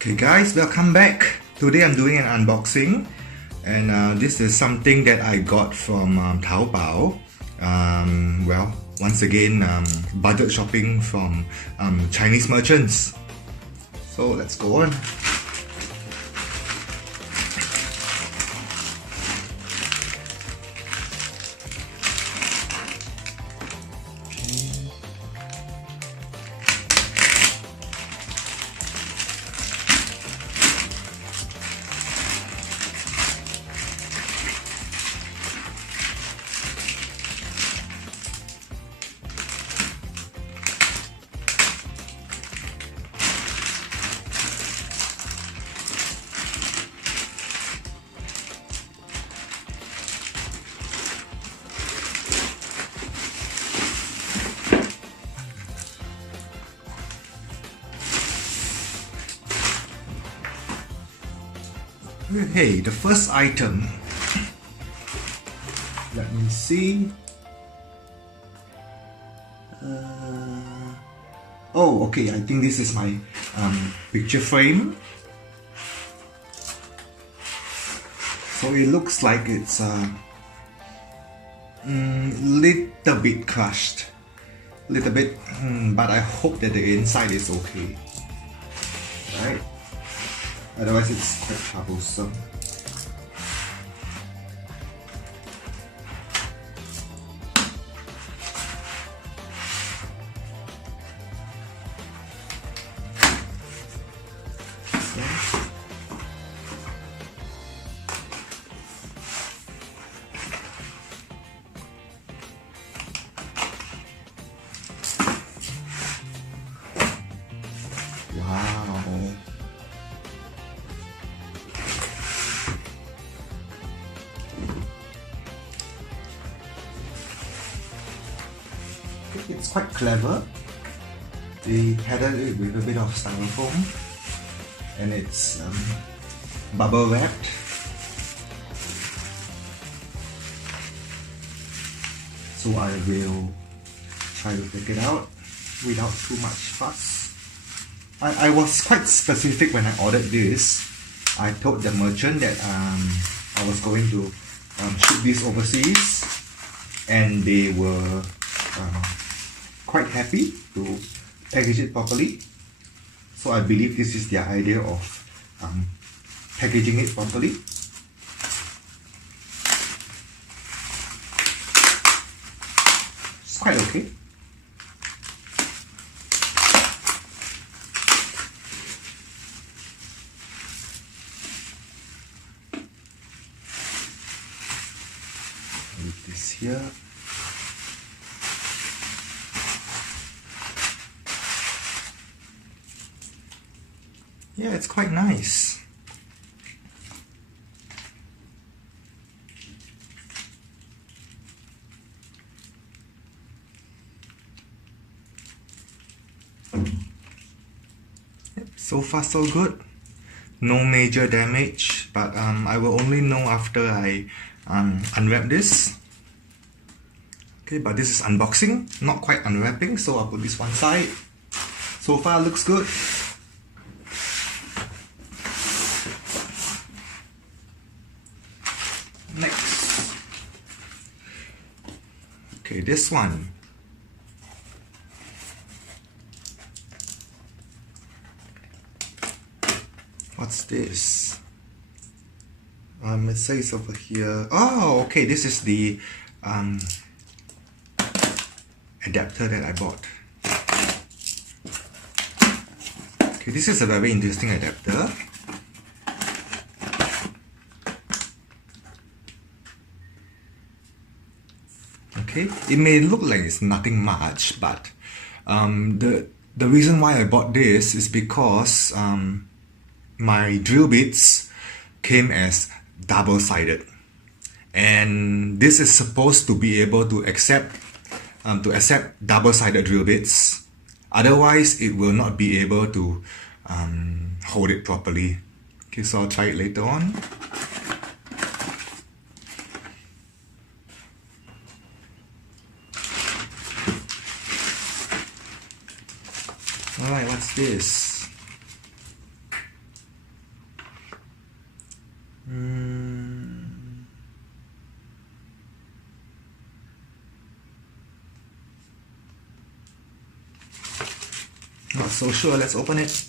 Okay guys, welcome back. Today I'm doing an unboxing and this is something that I got from Taobao. Well, once again, budget shopping from Chinese merchants. So let's go on. Hey, the first item, let me see. Oh, okay, I think this is my picture frame. So it looks like it's little bit crushed, little bit, but I hope that the inside is okay, right? Otherwise it's quite troublesome. Wow. It's quite clever. They padded it with a bit of styrofoam and it's bubble wrapped. So I will try to take it out without too much fuss. I was quite specific when I ordered this. I told the merchant that I was going to ship this overseas, and they were quite happy to package it properly. So I believe this is their idea of packaging it properly. It's quite okay. Leave this here. Yeah, it's quite nice. Yep, so far so good. No major damage, but I will only know after I unwrap this. Okay, but this is unboxing, not quite unwrapping, so I'll put this one side. So far looks good. Next, okay, this one. What's this? It says over here. Oh, okay, this is the adapter that I bought. Okay, this is a very interesting adapter. Okay, it may look like it's nothing much, but the reason why I bought this is because my drill bits came as double-sided, and this is supposed to be able to accept double-sided drill bits. Otherwise, it will not be able to hold it properly. Okay, so I'll try it later on. Alright, what's this? Not so sure. Let's open it.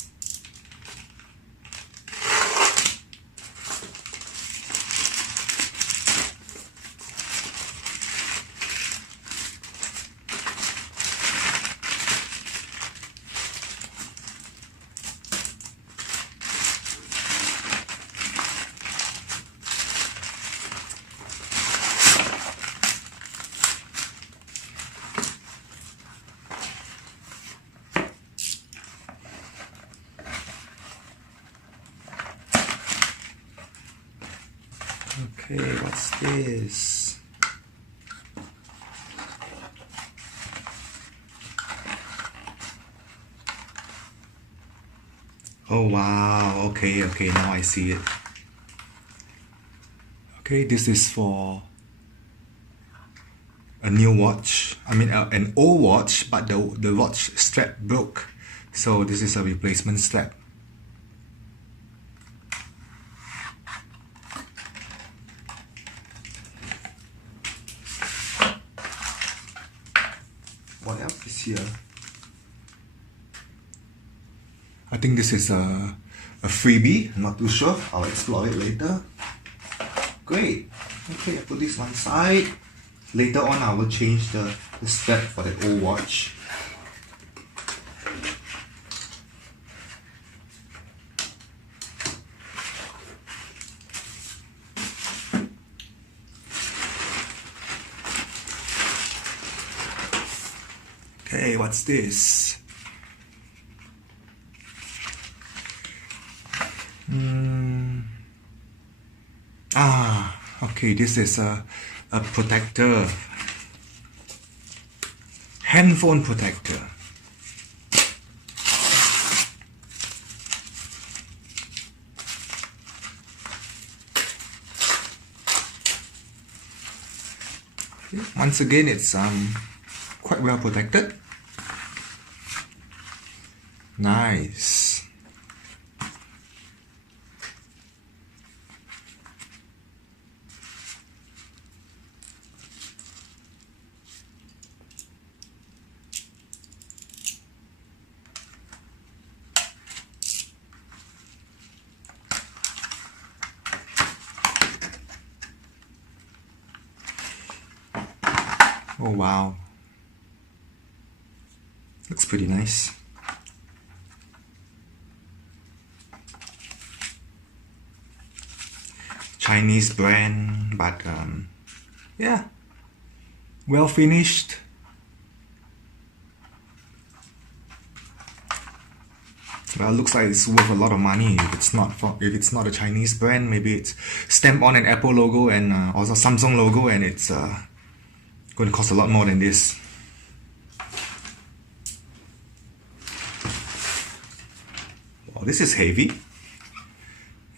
Okay, what's this? Oh wow, okay, now I see it. Okay, this is for a new watch. I mean an old watch, but the watch strap broke. So this is a replacement strap. What else is here? I think this is a freebie. I'm not too sure. I'll explore it later. Great. Okay, I put this one side. Later on, I will change the strap for the old watch. Okay, what's this? Okay, this is a protector. Handphone protector. Once again, it's quite well protected. Nice. Oh wow. Looks pretty nice. Chinese brand, but yeah, well finished. Well, looks like it's worth a lot of money. If it's not a Chinese brand, maybe it's stamped on an Apple logo and also Samsung logo, and it's going to cost a lot more than this. Wow, this is heavy.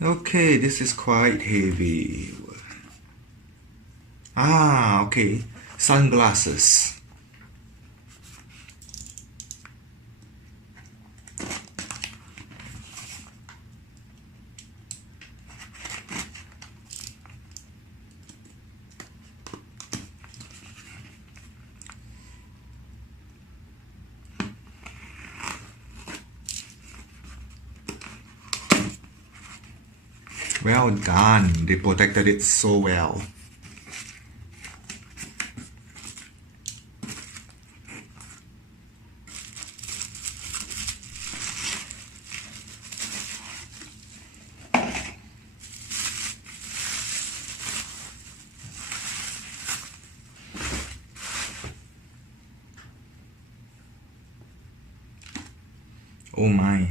Okay, this is quite heavy. Okay, sunglasses. Well done, they protected it so well. Oh my.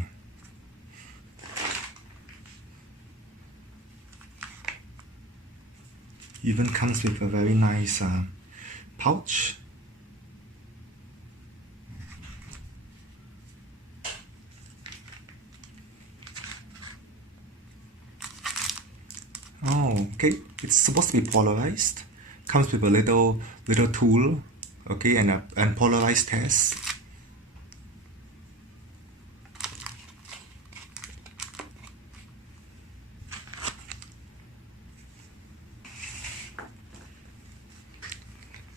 Even comes with a very nice pouch. Oh, okay. It's supposed to be polarized. Comes with a little tool, okay, and polarized test.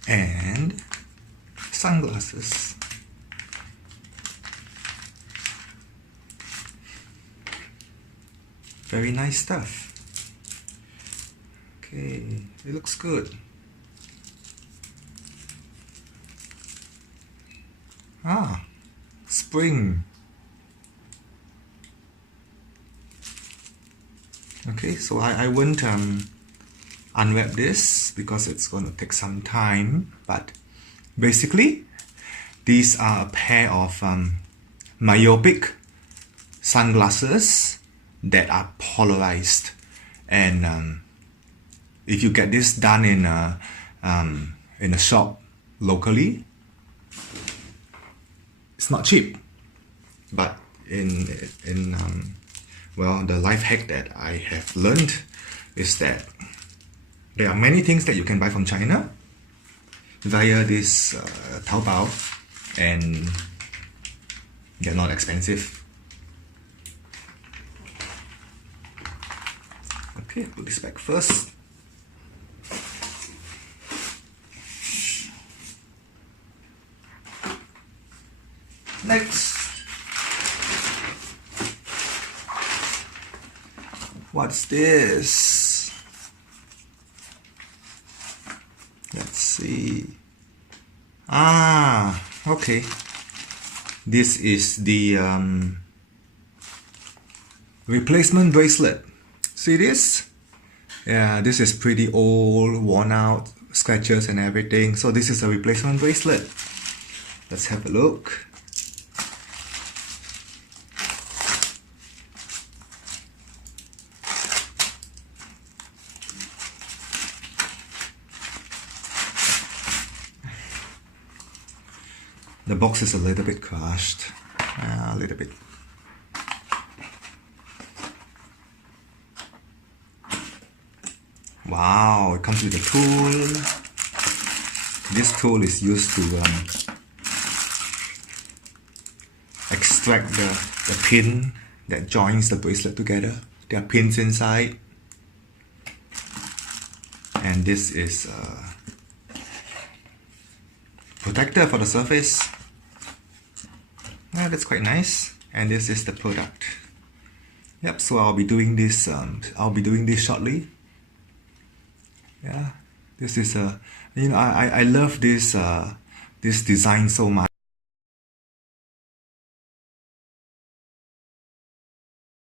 And sunglasses. very nice stuff. Okay, it looks good. Spring. Okay, so I won't unwrap this because it's going to take some time, but basically these are a pair of myopic sunglasses that are polarized, and if you get this done in a shop locally, it's not cheap, but well, the life hack that I have learned is that there are many things that you can buy from China via this Taobao, and they're not expensive. Okay, put this back first. Next, what's this? Let's see. Okay. This is the replacement bracelet. See this? Yeah, this is pretty old, worn out, scratches and everything. So this is a replacement bracelet. Let's have a look. The box is a little bit crushed, a little bit. Wow, it comes with a tool. This tool is used to extract the pin that joins the bracelet together. There are pins inside. And this is a protector for the surface. Yeah, that's quite nice. And this is the product. Yep, so I'll be doing this shortly. Yeah, this is I love this this design so much.